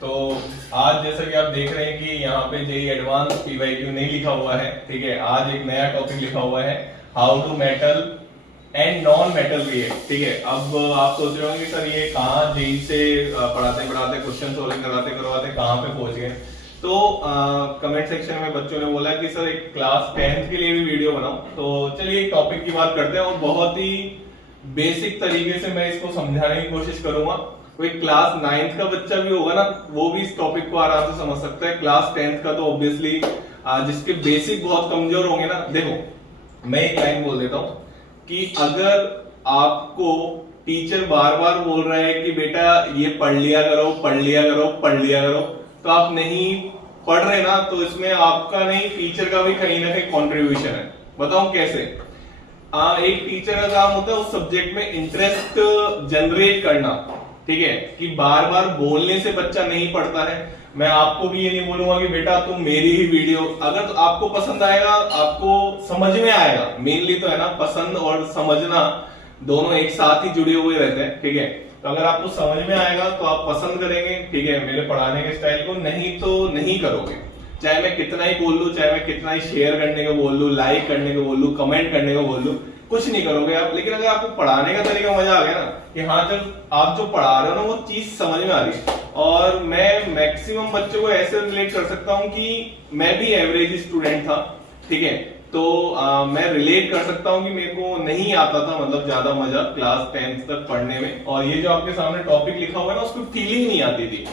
तो आज जैसा कि आप देख रहे हैं कि यहाँ पे जेई एडवांस पीवाईक्यू नहीं लिखा हुआ है, ठीक है। आज एक नया टॉपिक लिखा हुआ है, how to metal and non metal react, ठीक है। अब आप सोच रहे होंगे सर ये कहाँ जेई से पढ़ाते पढ़ाते क्वेश्चन सोल्विंग करवाते करवाते कहाँ पे पहुंच गए। तो कमेंट सेक्शन में बच्चों ने बोला कि सर एक क्लास 10th के लिए भी वीडियो बनाओ। तो चलिए एक टॉपिक की बात करते हैं और बहुत ही बेसिक तरीके से मैं इसको समझाने की कोशिश करूंगा। कोई क्लास 9th का बच्चा भी होगा ना, वो भी इस टॉपिक को आराम से समझ सकता है। क्लास 10th का तो ऑब्वियसली जिसके बेसिक बहुत कमजोर होंगे ना, देखो मैं एक लाइन बोल देता हूं कि अगर आपको टीचर बार बार बोल रहा है कि बेटा ये पढ़ लिया करो पढ़ लिया करो पढ़ लिया करो, तो आप नहीं पढ़ रहे ना, तो इसमें आपका नहीं टीचर का भी कहीं ना कहीं कॉन्ट्रीब्यूशन है। बताओ कैसे। एक टीचर का काम होता है उस सब्जेक्ट में इंटरेस्ट जनरेट करना, ठीक है, कि बार बार बोलने से बच्चा नहीं पढ़ता है। मैं आपको भी ये नहीं बोलूंगा कि बेटा तुम मेरी ही वीडियो, अगर तो आपको पसंद आएगा, आपको समझ में आएगा, मेनली तो है ना, पसंद और समझना दोनों एक साथ ही जुड़े हुए रहते हैं, ठीक है। तो अगर आपको समझ में आएगा तो आप पसंद करेंगे, ठीक है, मेरे पढ़ाने के स्टाइल को, नहीं तो नहीं करोगे। चाहे मैं कितना ही बोल लूं, चाहे मैं कितना ही शेयर करने को बोल लूं, लाइक करने को बोल लूं, कमेंट करने को बोल लूं, कुछ नहीं करोगे आप। लेकिन अगर आपको पढ़ाने का तरीका मजा आ गया ना, कि हाँ जब आप जो पढ़ा रहे हो ना वो चीज समझ में आ रही है, और मैं मैक्सिमम बच्चों को ऐसे रिलेट कर सकता हूँ कि मैं भी एवरेज स्टूडेंट था, ठीक है। तो मैं रिलेट कर सकता हूँ कि मेरे को नहीं आता था मतलब ज्यादा मजा क्लास 10th तक पढ़ने में, और ये जो आपके सामने टॉपिक लिखा हुआ है ना उसको फीलिंग नहीं आती थी।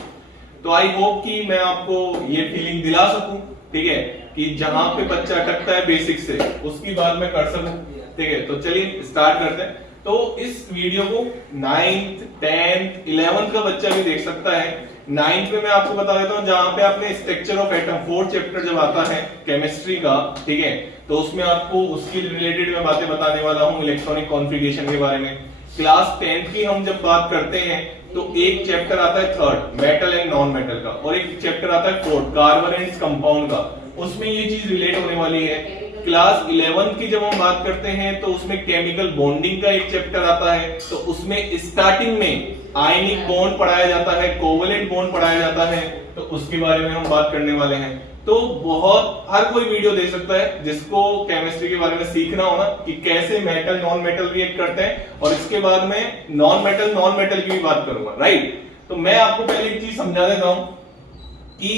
तो आई होप कि मैं आपको ये फीलिंग दिला सकूं, ठीक है, कि जहां पे बच्चा अटकता है बेसिक से उसकी बात मैं कर सकूं, ठीक है। तो चलिए स्टार्ट करते हैं। तो इस वीडियो को 9th 10th 11th का बच्चा भी देख सकता है। 9th में मैं आपको बता देता हूं, जहां पे आपने structure of atom 4th chapter जब आता है केमिस्ट्री का, ठीक है, तो उसमें आपको उसकी रिलेटेड मैं बातें बताने वाला हूं, इलेक्ट्रॉनिक कॉन्फ़िगरेशन के बारे में। क्लास 10th की हम जब बात करते हैं तो एक चैप्टर आता है 3rd metal and non metal का, और एक चैप्टर आता है 4th कार्बन एंड कंपाउंड का, उसमें ये चीज रिलेट होने वाली है। क्लास 11th की जब हम बात करते हैं तो उसमें केमिकल बॉन्डिंग का एक चैप्टर आता है, तो उसमें स्टार्टिंग में आयनिक बॉन्ड पढ़ाया जाता है, कोवलेंट बॉन्ड पढ़ाया जाता है, तो उसके बारे में हम बात करने वाले हैं। तो बहुत हर कोई वीडियो दे सकता है जिसको केमिस्ट्री के बारे में सीखना हो ना, कि कैसे मेटल नॉन मेटल रिएक्ट करते हैं, और इसके बाद में नॉन मेटल की भी बात करूंगा, राइट। तो मैं आपको पहले एक चीज समझा देता हूं